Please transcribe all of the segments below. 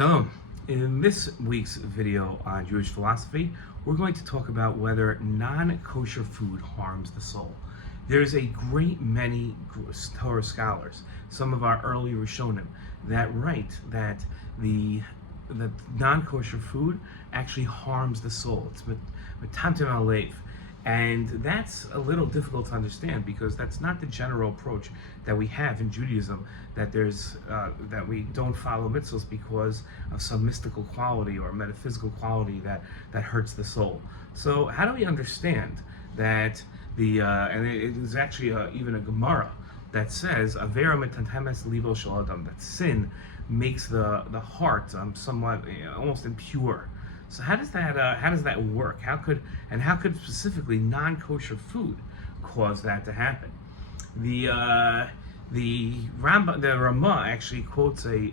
Shalom. In this week's video on Jewish philosophy, we're going to talk about whether non-kosher food harms the soul. There's a great many Torah scholars, some of our early Rishonim, that write that the non-kosher food actually harms the soul. It's metamtem alev. And that's a little difficult to understand because that's not the general approach that we have in Judaism, that that we don't follow mitzvahs because of some mystical quality or metaphysical quality that hurts the soul. So how do we understand that and it is actually even a Gemara that says avera metatemes libo shel adam, that sin makes the heart somewhat almost impure. So how does that work? How could specifically non-kosher food cause that to happen? The Ramah actually quotes a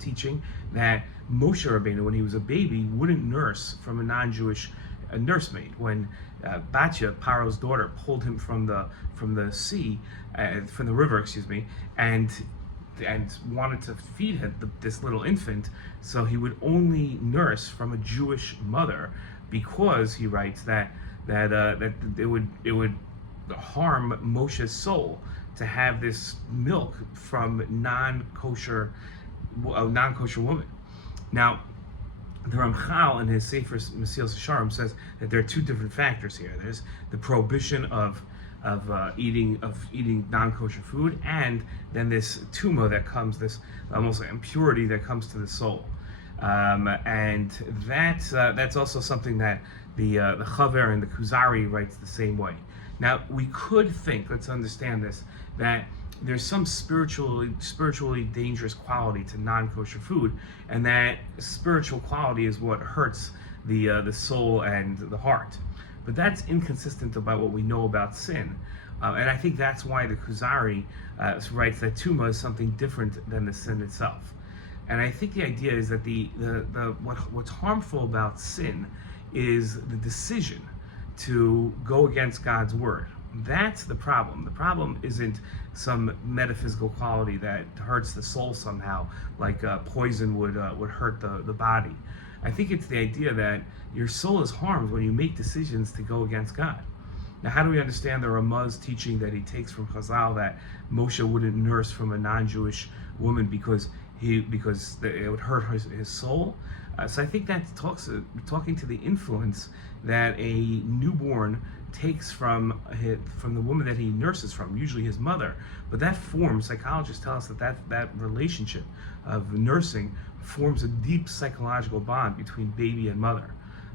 teaching that Moshe Rabbeinu, when he was a baby, wouldn't nurse from a non-Jewish nursemaid. When Batya, Paro's daughter, pulled him from the river, and wanted to feed him this little infant, so he would only nurse from a Jewish mother, because he writes that it would harm Moshe's soul to have this milk from non-kosher woman. Now, the Ramchal in his Sefer Mesilas Yesharim says that there are two different factors here. There's the prohibition of eating non-kosher food, and then this tuma that comes, this almost impurity that comes to the soul, and that's also something that the Chaver and the Kuzari writes the same way. Now we could think, let's understand this, that there's some spiritually dangerous quality to non-kosher food, and that spiritual quality is what hurts the soul and the heart. But that's inconsistent about what we know about sin. And I think that's why the Kuzari writes that tuma is something different than the sin itself. And I think the idea is that what's harmful about sin is the decision to go against God's word. That's the problem. The problem isn't some metaphysical quality that hurts the soul somehow, like poison would hurt the body. I think it's the idea that your soul is harmed when you make decisions to go against God. Now, how do we understand the Ramah's teaching that he takes from Chazal that Moshe wouldn't nurse from a non-Jewish woman because it would hurt his soul? So I think that's talking to the influence that a newborn takes from the woman that he nurses from, usually his mother. But that forms, psychologists tell us that relationship of nursing forms a deep psychological bond between baby and mother.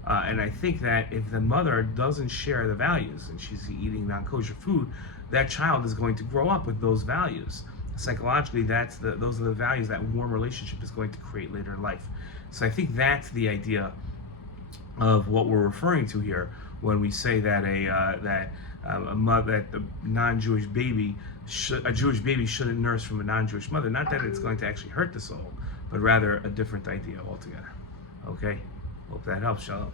And I think that if the mother doesn't share the values and she's eating non-kosher food, that child is going to grow up with those values. Psychologically, those are the values that warm relationship is going to create later in life. So I think that's the idea of what we're referring to here when we say that a non-Jewish baby, a Jewish baby shouldn't nurse from a non-Jewish mother. Not that it's going to actually hurt the soul, but rather a different idea altogether. Okay? Hope that helps. Shalom.